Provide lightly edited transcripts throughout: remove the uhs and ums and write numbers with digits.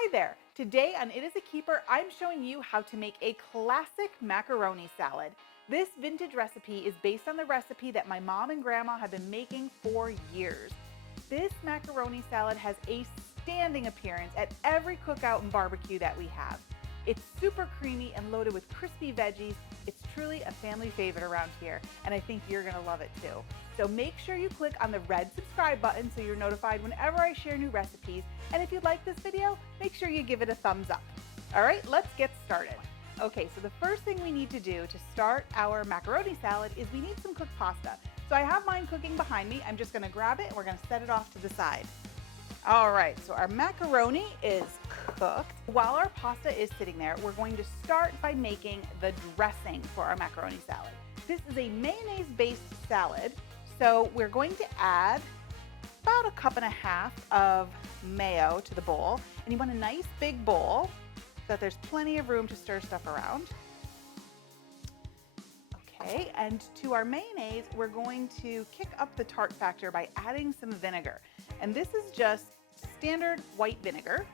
Hi there! Today on It Is a Keeper, I'm showing you how to make a classic macaroni salad. This vintage recipe is based on the recipe that my mom and grandma have been making for years. This macaroni salad has a standing appearance at every cookout and barbecue that we have. It's super creamy and loaded with crispy veggies. It's truly a family favorite around here, and I think you're gonna love it too. So make sure you click on the red subscribe button so you're notified whenever I share new recipes. And if you like this video, make sure you give it a thumbs up. All right, let's get started. Okay, so the first thing we need to do to start our macaroni salad is we need some cooked pasta. So I have mine cooking behind me. I'm just gonna grab it and we're gonna set it off to the side. All right, so our macaroni is cooked. While our pasta is sitting there, we're going to start by making the dressing for our macaroni salad. This is a mayonnaise-based salad, so we're going to add about 1.5 cups of mayo to the bowl. And you want a nice big bowl so that there's plenty of room to stir stuff around. Okay, and to our mayonnaise, we're going to kick up the tart factor by adding some vinegar. And this is just standard white vinegar.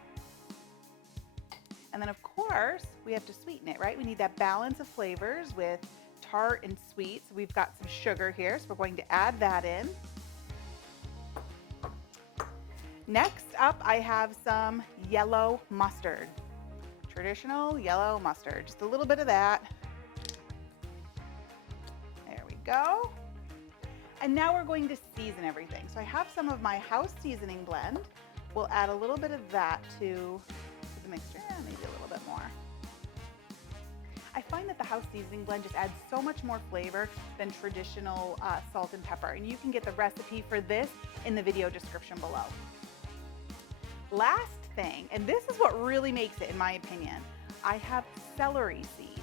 And then of course, we have to sweeten it, right? We need that balance of flavors with tart and sweet. So we've got some sugar here, so we're going to add that in. Next up, I have some yellow mustard. Traditional yellow mustard, just a little bit of that. There we go. And now we're going to season everything. So I have some of my house seasoning blend. We'll add a little bit of that to the mixture, maybe a little bit more. I find that the house seasoning blend just adds so much more flavor than traditional salt and pepper. And you can get the recipe for this in the video description below. Last thing, and this is what really makes it in my opinion, I have celery seed.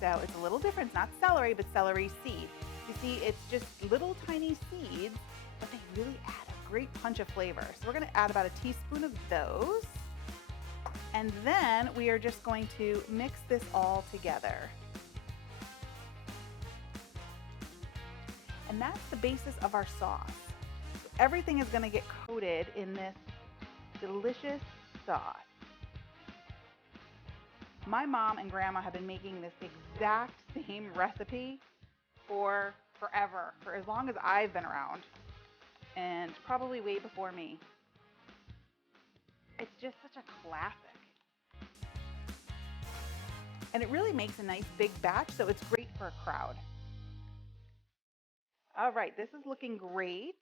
So it's a little different, it's not celery, but celery seed. You see, it's just little tiny seeds, but they really add a great punch of flavor. So we're gonna add about 1 teaspoon of those. And then we are just going to mix this all together. And that's the basis of our sauce. So everything is gonna get coated in this delicious sauce. My mom and grandma have been making this exact same recipe for forever, for as long as I've been around, and probably way before me. It's just such a classic. And it really makes a nice big batch, so it's great for a crowd. All right, this is looking great.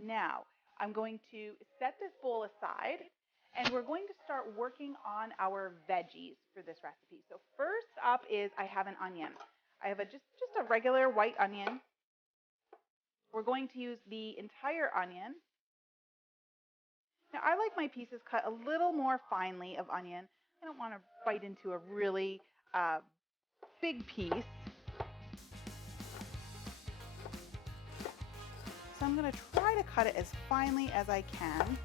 Now, I'm going to set this bowl aside, and we're going to start working on our veggies for this recipe. So first up is I have an onion. I have just a regular white onion. We're going to use the entire onion. Now, I like my pieces cut a little more finely of onion. I don't want to bite into a really big piece. So I'm going to try to cut it as finely as I can.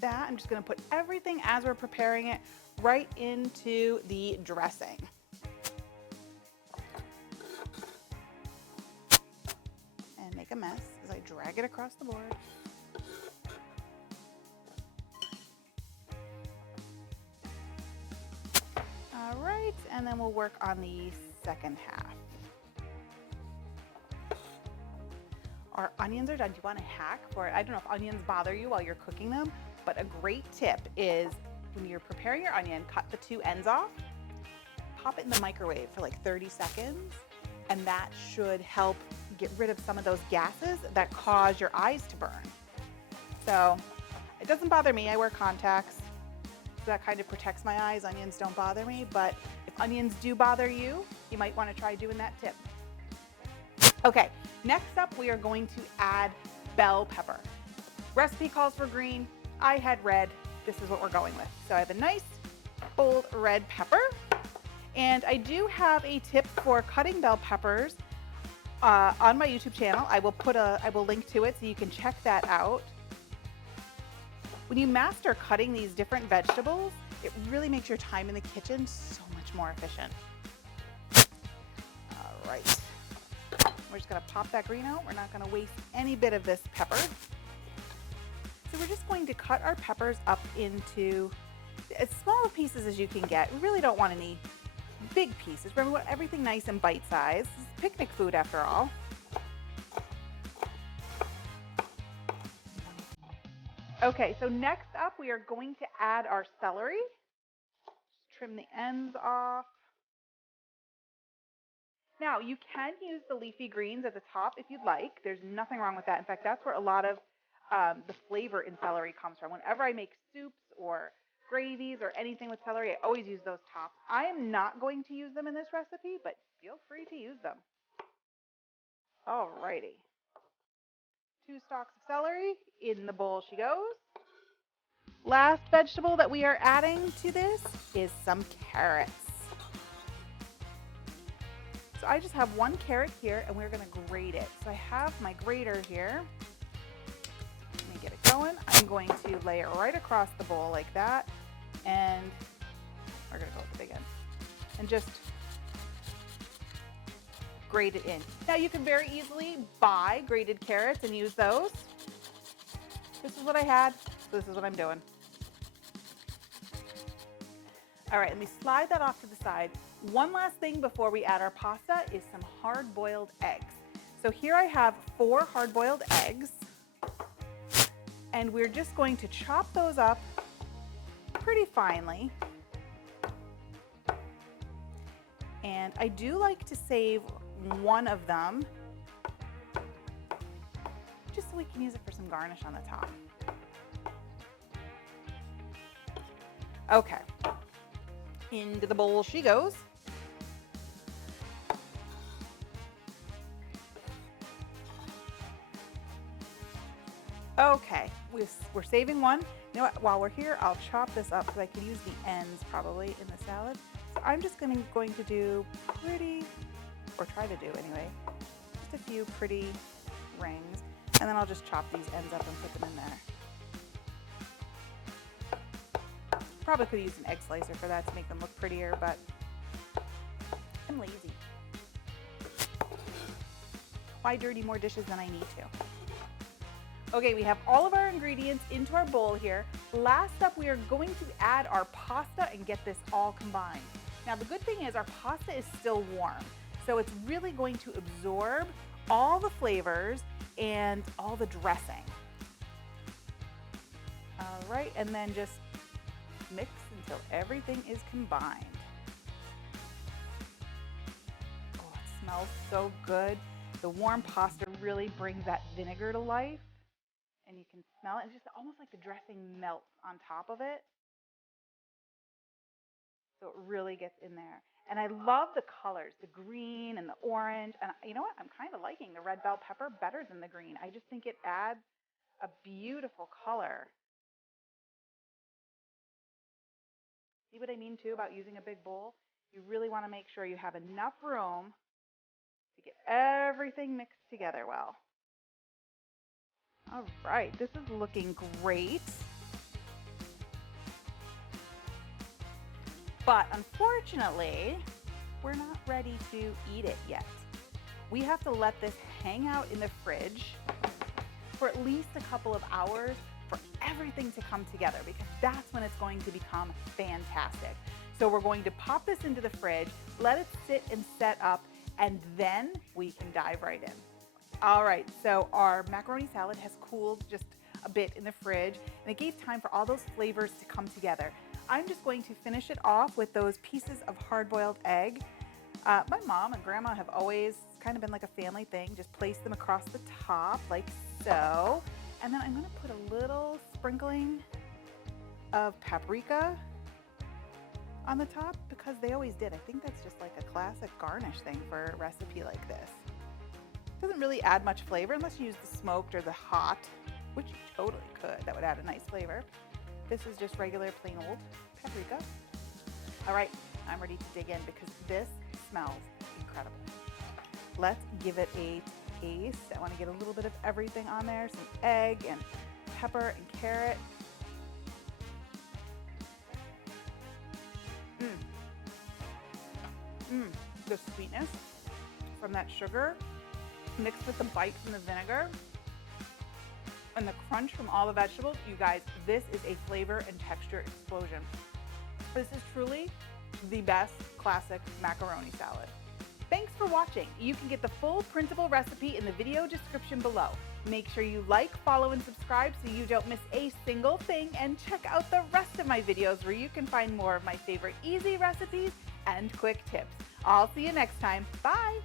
That. I'm just going to put everything as we're preparing it right into the dressing. And make a mess as I drag it across the board. All right, and then we'll work on the second half. Our onions are done. Do you want a hack for it? I don't know if onions bother you while you're cooking them, but a great tip is when you're preparing your onion, cut the two ends off, pop it in the microwave for like 30 seconds, and that should help get rid of some of those gases that cause your eyes to burn. So it doesn't bother me. I wear contacts, so that kind of protects my eyes. Onions don't bother me, but if onions do bother you, you might want to try doing that tip. Okay, next up we are going to add bell pepper. Recipe calls for green. I had red. This is what we're going with. So I have a nice bold red pepper. And I do have a tip for cutting bell peppers. on my YouTube channel. I will link to it so you can check that out. When you master cutting these different vegetables, it really makes your time in the kitchen so much more efficient. All right. We're just gonna pop that green out. We're not gonna waste any bit of this pepper. So we're just going to cut our peppers up into as small pieces as you can get. We really don't want any big pieces. Remember, we want everything nice and bite-sized. This is picnic food after all. Okay, so next up we are going to add our celery. Just trim the ends off. Now, you can use the leafy greens at the top if you'd like. There's nothing wrong with that. In fact, that's where a lot of the flavor in celery comes from. Whenever I make soups or gravies or anything with celery, I always use those tops. I am not going to use them in this recipe, but feel free to use them. Alrighty. 2 stalks of celery, in the bowl she goes. Last vegetable that we are adding to this is some carrots. So I just have 1 carrot here and we're gonna grate it. So I have my grater here. Let me get it going. I'm going to lay it right across the bowl like that. And we're gonna go with the big end. And just grate it in. Now you can very easily buy grated carrots and use those. This is what I had, so this is what I'm doing. All right, let me slide that off to the side. One last thing before we add our pasta is some hard-boiled eggs. So here I have 4 hard-boiled eggs, and we're just going to chop those up pretty finely. And I do like to save one of them, just so we can use it for some garnish on the top. Okay, into the bowl she goes. Okay, we're saving one. You know what, while we're here, I'll chop this up because I can use the ends probably in the salad. So I'm just going to do pretty, or try to do anyway, just a few pretty rings. And then I'll just chop these ends up and put them in there. Probably could use an egg slicer for that to make them look prettier, but I'm lazy. Why dirty more dishes than I need to? Okay, we have all of our ingredients into our bowl here. Last up, we are going to add our pasta and get this all combined. Now, the good thing is our pasta is still warm, so it's really going to absorb all the flavors and all the dressing. All right, and then just mix until everything is combined. Oh, it smells so good. The warm pasta really brings that vinegar to life. And you can smell it. It's just almost like the dressing melts on top of it. So it really gets in there. And I love the colors, the green and the orange. And you know what? I'm kind of liking the red bell pepper better than the green. I just think it adds a beautiful color. See what I mean too about using a big bowl? You really want to make sure you have enough room to get everything mixed together well. All right, this is looking great. But unfortunately, we're not ready to eat it yet. We have to let this hang out in the fridge for at least a couple of hours for everything to come together, because that's when it's going to become fantastic. So we're going to pop this into the fridge, let it sit and set up, and then we can dive right in. All right, so our macaroni salad has cooled just a bit in the fridge, and it gave time for all those flavors to come together. I'm just going to finish it off with those pieces of hard-boiled egg. My mom and grandma have always kind of been like a family thing, just place them across the top like so. And then I'm gonna put a little sprinkling of paprika on the top because they always did. I think that's just like a classic garnish thing for a recipe like this. Doesn't really add much flavor unless you use the smoked or the hot, which you totally could. That would add a nice flavor. This is just regular plain old paprika. All right, I'm ready to dig in because this smells incredible. Let's give it a taste. I want to get a little bit of everything on there, some egg and pepper and carrot. The sweetness from that sugar mixed with the bite from the vinegar and the crunch from all the vegetables. You guys, this is a flavor and texture explosion. This is truly the best classic macaroni salad. Thanks for watching. You can get the full printable recipe in the video description below. Make sure you like, follow, and subscribe so you don't miss a single thing, and check out the rest of my videos where you can find more of my favorite easy recipes and quick tips. I'll see you next time. Bye.